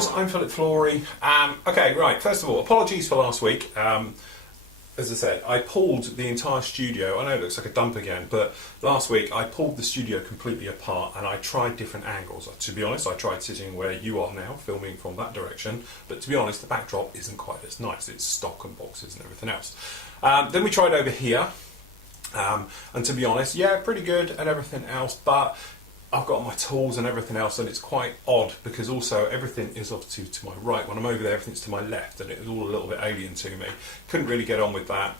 Angles, I'm Flory. Okay, right, first of all, apologies for last week. As I said, I pulled the entire studio. I know it looks like a dump again, but last week I pulled the studio completely apart and I tried different angles. To be honest, I tried sitting where you are now, filming from that direction, but to be honest, the backdrop isn't quite as nice. It's stock and boxes and everything else. Then we tried over here, and to be honest, yeah, pretty good and everything else, but I've got my tools and everything else, and it's quite odd because also everything is obviously to my right. When I'm over there, everything's to my left, and it was all a little bit alien to me. Couldn't really get on with that.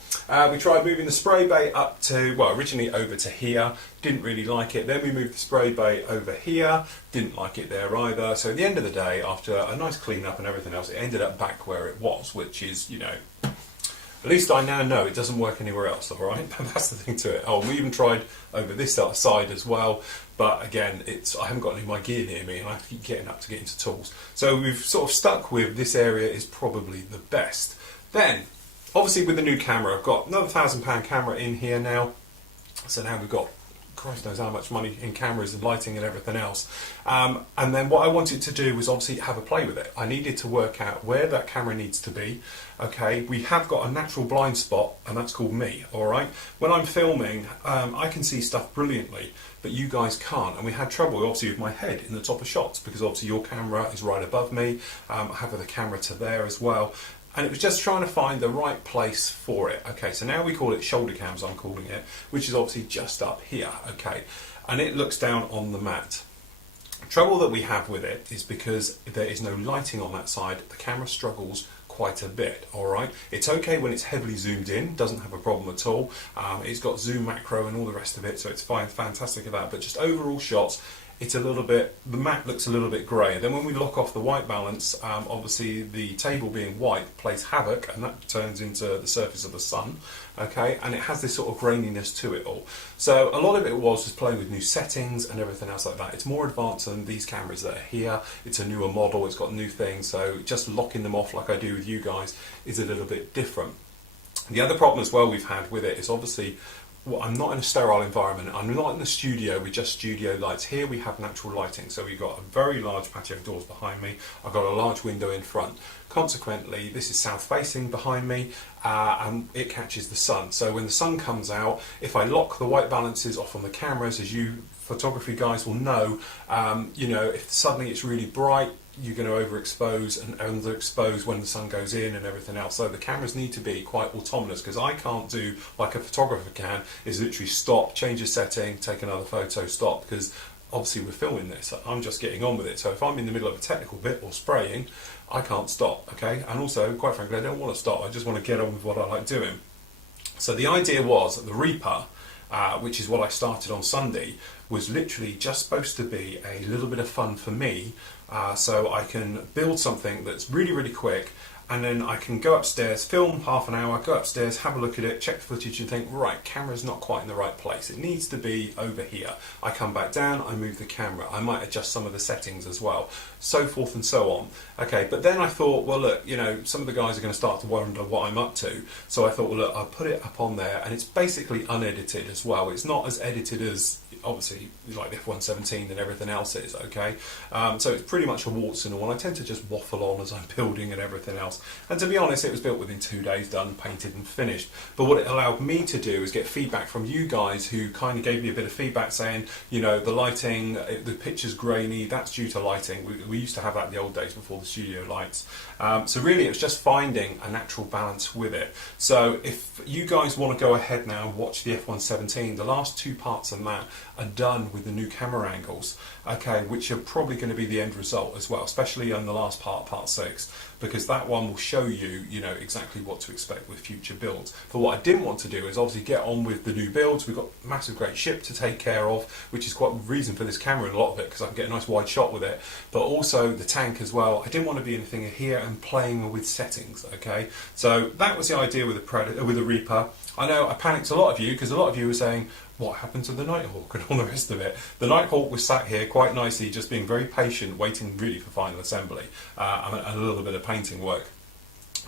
We tried moving the spray bay up to, well, originally over to here. Didn't really like it. Then we moved the spray bay over here. Didn't like it there either. So at the end of the day, after a nice clean up and everything else, it ended up back where it was, which is, you know, at least I now know it doesn't work anywhere else, alright? That's the thing to it. Oh, we even tried over this side as well, but again, I haven't got any of my gear near me and I have to keep getting up to get into tools. So we've sort of stuck with this area is probably the best. Then, obviously with the new camera, I've got another £1,000 camera in here now. So now we've got Christ knows how much money in cameras and lighting and everything else. And then what I wanted to do was obviously have a play with it. I needed to work out where that camera needs to be. Okay, we have got a natural blind spot, and that's called me, alright? When I'm filming, I can see stuff brilliantly, but you guys can't. And we had trouble, obviously, with my head in the top of shots, because obviously your camera is right above me. I have the camera to there as well. And it was just trying to find the right place for it. Okay, so now we call it shoulder cams, I'm calling it, which is obviously just up here, okay? And it looks down on the mat. The trouble that we have with it is because there is no lighting on that side, the camera struggles quite a bit, alright? It's okay when it's heavily zoomed in, doesn't have a problem at all. It's got zoom macro and all the rest of it, so it's fine, fantastic at that. But just overall shots, it's a little bit, the mat looks a little bit grey. Then when we lock off the white balance, obviously the table being white plays havoc, and that turns into the surface of the sun, okay? And it has this sort of graininess to it all. So a lot of it was just playing with new settings and everything else like that. It's more advanced than these cameras that are here. It's a newer model, it's got new things, so just locking them off like I do with you guys is a little bit different. The other problem as well we've had with it is obviously, well, I'm not in a sterile environment. I'm not in the studio with just studio lights. Here we have natural lighting, so we've got a very large patio doors behind me. I've got a large window in front. Consequently, this is south facing behind me, and it catches the sun. So when the sun comes out, if I lock the white balances off on the cameras, as you photography guys will know, you know, if suddenly it's really bright, you're going to overexpose and underexpose when the sun goes in and everything else. So the cameras need to be quite autonomous, because I can't do like a photographer can, is literally stop, change a setting, take another photo, stop, because obviously we're filming this, I'm just getting on with it. So if I'm in the middle of a technical bit or spraying, I can't stop, okay? And also, quite frankly, I don't want to stop, I just want to get on with what I like doing. So the idea was that the Reaper, which is what I started on Sunday, was literally just supposed to be a little bit of fun for me, so I can build something that's really, really quick, and then I can go upstairs, film half an hour, go upstairs, have a look at it, check the footage and think, right, camera's not quite in the right place. It needs to be over here. I come back down, I move the camera. I might adjust some of the settings as well, so forth and so on. Okay, but then I thought, well, look, you know, some of the guys are going to start to wonder what I'm up to. So I thought, well, look, I'll put it up on there, and it's basically unedited as well. It's not as edited as, obviously, like the F117 and everything else is, okay? So it's pretty much a warts and all. I tend to just waffle on as I'm building and everything else. And to be honest, it was built within 2 days, done, painted and finished. But what it allowed me to do is get feedback from you guys, who kind of gave me a bit of feedback saying, you know, the lighting, the picture's grainy, that's due to lighting. We used to have that in the old days before the studio lights. So really it was just finding a natural balance with it. So if you guys want to go ahead now and watch the F117, the last 2 parts of that are done with the new camera angles, okay, which are probably going to be the end result as well, especially on the last part, part 6, because that one will show you, you know, exactly what to expect with future builds. But what I didn't want to do is obviously get on with the new builds. We've got a massive great ship to take care of, which is quite a reason for this camera, a lot of it, because I can get a nice wide shot with it, but also the tank as well. I didn't want to be anything here and playing with settings, okay? So that was the idea with the Reaper. I know I panicked a lot of you, because a lot of you were saying, what happened to the Nighthawk and all the rest of it? The Nighthawk was sat here quite nicely, just being very patient, waiting really for final assembly and a little bit of painting work.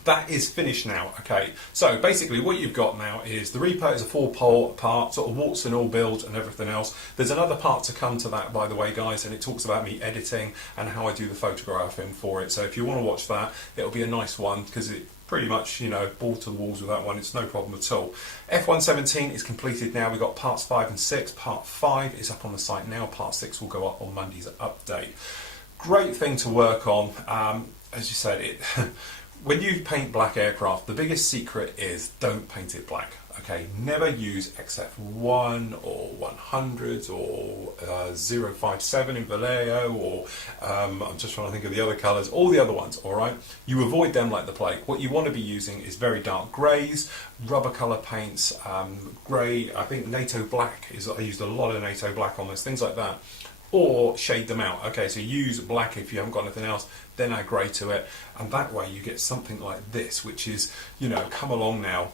That is finished now, okay. So basically what you've got now is the repo is a 4-part, sort of warts and all build and everything else. There's another part to come to that, by the way, guys, and it talks about me editing and how I do the photographing for it. So if you want to watch that, it'll be a nice one, because it pretty much, you know, ball to the walls with that one. It's no problem at all. F117 is completed now. We've got parts 5 and 6. Part 5 is up on the site now. Part 6 will go up on Monday's update. Great thing to work on. As you said, it when you paint black aircraft, the biggest secret is don't paint it black. Okay, never use XF1 or 100s or 057 in Vallejo, or I'm just trying to think of the other colours, all the other ones, alright? You avoid them like the plague. What you want to be using is very dark greys, rubber colour paints, grey, I think NATO black, I used a lot of NATO black on this, things like that. Or shade them out. Okay, so use black if you haven't got anything else, then add grey to it, and that way you get something like this, which is, you know, come along now,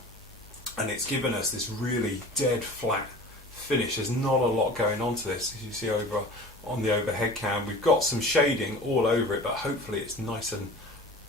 and it's given us this really dead flat finish. There's not a lot going on to this. As you see over on the overhead cam, we've got some shading all over it, but hopefully it's nice and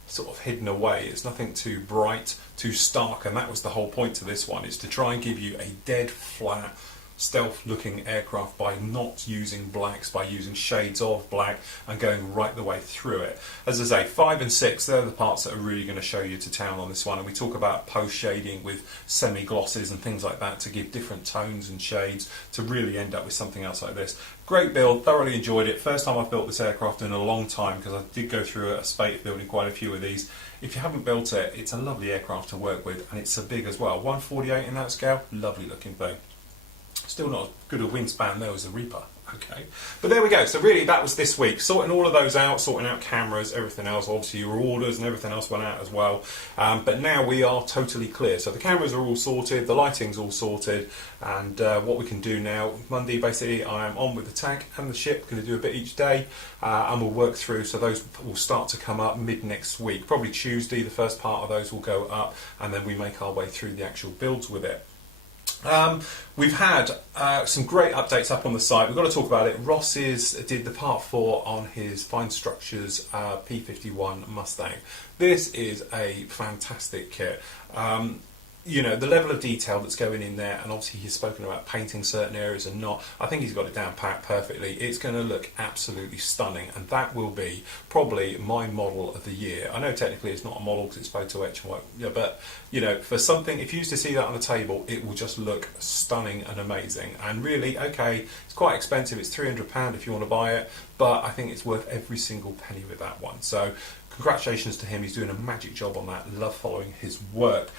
sort of hidden away. It's nothing too bright, too stark, and that was the whole point to this one, is to try and give you a dead flat stealth looking aircraft by not using blacks, by using shades of black and going right the way through it. As I say, 5 and 6, they're the parts that are really going to show you to town on this one, and we talk about post shading with semi-glosses and things like that to give different tones and shades to really end up with something else like this. Great build, thoroughly enjoyed it. First time I've built this aircraft in a long time, because I did go through a spate of building quite a few of these. If you haven't built it, it's a lovely aircraft to work with, and it's so big as well. 148 in that scale, lovely looking thing. Still not as good a wingspan though as the Reaper, okay. But there we go, so really that was this week. Sorting all of those out, sorting out cameras, everything else, obviously your orders and everything else went out as well. But now we are totally clear. So the cameras are all sorted, the lighting's all sorted, and what we can do now, Monday basically I am on with the tank and the ship, going to do a bit each day, and we'll work through, so those will start to come up mid next week. Probably Tuesday, the first part of those will go up, and then we make our way through the actual builds with it. We've had some great updates up on the site. We've got to talk about it. Ross did the part 4 on his Fine Structures P51 Mustang. This is a fantastic kit. You know, the level of detail that's going in there, and obviously he's spoken about painting certain areas and not. I think he's got it down pat perfectly. It's going to look absolutely stunning, and that will be probably my model of the year. I know technically it's not a model because it's photo etch and what, yeah, but you know, for something, if you used to see that on the table, it will just look stunning and amazing. And really, okay, it's quite expensive. It's £300 if you want to buy it, but I think it's worth every single penny with that one. So congratulations to him, he's doing a magic job on that. Love following his work.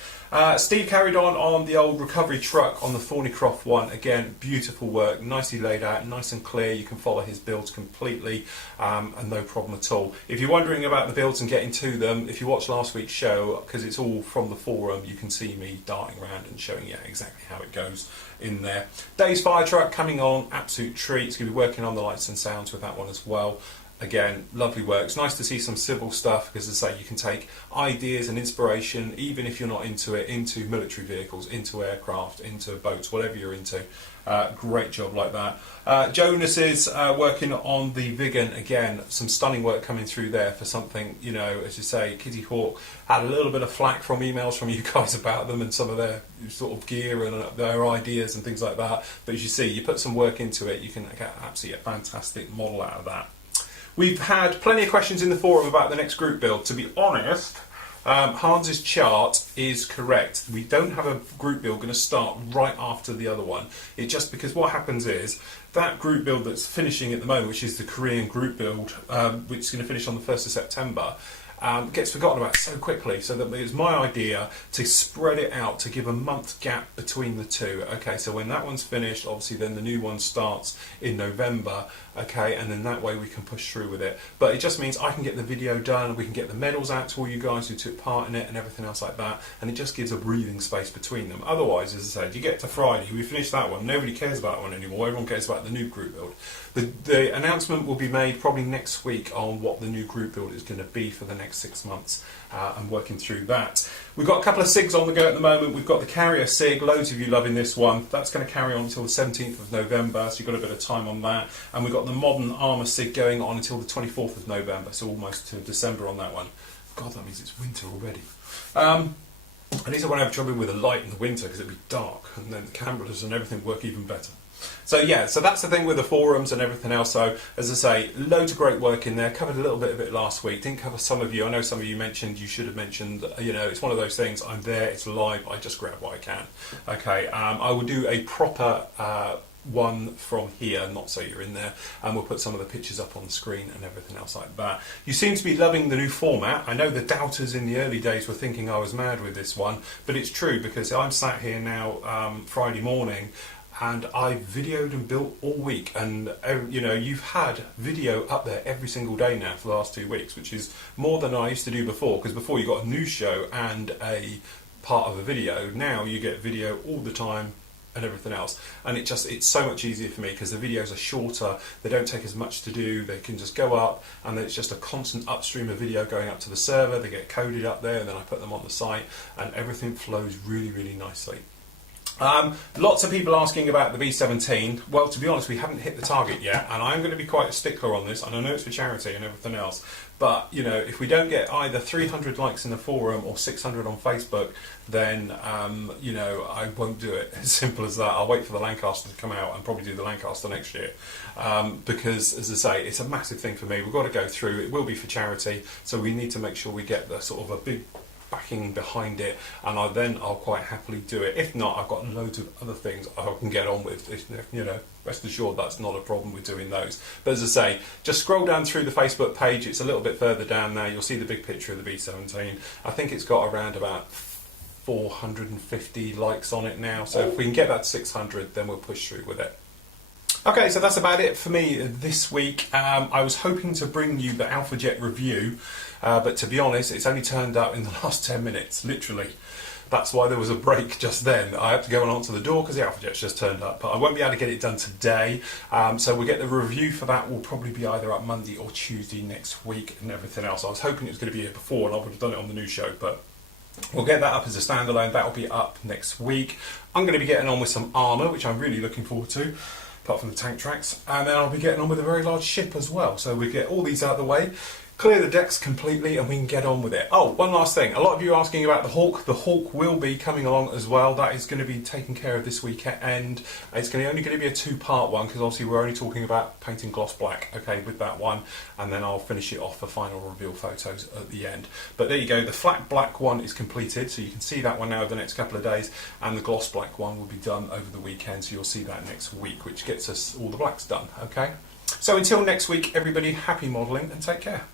Steve carried on the old recovery truck on the Thornycroft one. Again, beautiful work, nicely laid out, nice and clear. You can follow his builds completely, and no problem at all. If you're wondering about the builds and getting to them, if you watched last week's show, because it's all from the forum, you can see me darting around and showing you exactly how it goes in there. Dave's fire truck coming on, absolute treat. He's going to be working on the lights and sounds with that one as well. Again, lovely work. It's nice to see some civil stuff, because as I say, you can take ideas and inspiration, even if you're not into it, into military vehicles, into aircraft, into boats, whatever you're into. Great job like that. Jonas is working on the Vigan. Again, some stunning work coming through there for something, you know, as you say, Kitty Hawk had a little bit of flack from emails from you guys about them and some of their sort of gear and their ideas and things like that. But as you see, you put some work into it, you can get absolutely a fantastic model out of that. We've had plenty of questions in the forum about the next group build. To be honest, Hans's chart is correct. We don't have a group build going to start right after the other one. It just because what happens is that group build that's finishing at the moment, which is the Korean group build, which is going to finish on the 1st of September, gets forgotten about so quickly, so that it was my idea to spread it out, to give a month gap between the two. Okay, so when that one's finished, obviously then the new one starts in November, okay, and then that way we can push through with it. But it just means I can get the video done, we can get the medals out to all you guys who took part in it and everything else like that, and it just gives a breathing space between them. Otherwise, as I said, you get to Friday, we finish that one, nobody cares about that one anymore, everyone cares about the new group build. The announcement will be made probably next week on what the new group build is going to be for the next 6 months. I'm working through that. We've got a couple of SIGs on the go at the moment. We've got the Carrier SIG, loads of you loving this one. That's going to carry on until the 17th of November, so you've got a bit of time on that. And we've got the Modern Armour SIG going on until the 24th of November, so almost to December on that one. God, that means it's winter already. At least I won't have trouble with the light in the winter because it'll be dark, and then the cameras and everything work even better. So yeah, so that's the thing with the forums and everything else. So as I say, loads of great work in there. Covered a little bit of it last week. Didn't cover some of you. I know some of you mentioned you should have mentioned. You know, it's one of those things. I'm there. It's live. I just grab what I can. Okay. I will do a proper one from here, not so you're in there, and we'll put some of the pictures up on the screen and everything else like that. You seem to be loving the new format. I know the doubters in the early days were thinking I was mad with this one, but it's true because I'm sat here now Friday morning, and I videoed and built all week, and you know, you've had video up there every single day now for the last 2 weeks, which is more than I used to do before, because before you got a news show and a part of a video. Now you get video all the time and everything else, and it's so much easier for me because the videos are shorter, they don't take as much to do, they can just go up, and then it's just a constant upstream of video going up to the server. They get coded up there, and then I put them on the site, and everything flows really, really nicely. Lots of people asking about the B17. Well, to be honest, we haven't hit the target yet, and I'm going to be quite a stickler on this, and I know it's for charity and everything else, but you know, if we don't get either 300 likes in the forum or 600 on Facebook, then you know, I won't do it. As simple as that. I'll wait for the Lancaster to come out and probably do the Lancaster next year, because as I say, it's a massive thing for me. We've got to go through. It will be for charity, so we need to make sure we get the sort of a big backing behind it, and I'll quite happily do it. If not, I've got loads of other things I can get on with. You know, rest assured that's not a problem with doing those. But as I say, just scroll down through the Facebook page. It's a little bit further down there. You'll see the big picture of the B17. I think it's got around about 450 likes on it now. So if we can get that to 600, then we'll push through with it. Okay, so that's about it for me this week. I was hoping to bring you the AlphaJet review, but to be honest, it's only turned up in the last 10 minutes, literally. That's why there was a break just then. I had to go and answer the door because the AlphaJet's just turned up, but I won't be able to get it done today. So we'll get the review for that. Will probably be either up Monday or Tuesday next week and everything else. I was hoping it was going to be here before, and I would have done it on the news show, but we'll get that up as a standalone. That'll be up next week. I'm going to be getting on with some armour, which I'm really looking forward to, apart from the tank tracks, and then I'll be getting on with a very large ship as well. So we get all these out of the way, clear the decks completely, and we can get on with it. Oh, one last thing. A lot of you are asking about the Hawk. The Hawk will be coming along as well. That is going to be taken care of this weekend. It's only going to be a two-part one, because obviously we're only talking about painting gloss black, okay, with that one, and then I'll finish it off for final reveal photos at the end. But there you go. The flat black one is completed, so you can see that one now over the next couple of days, and the gloss black one will be done over the weekend, so you'll see that next week, which gets us all the blacks done, okay? So until next week, everybody, happy modelling and take care.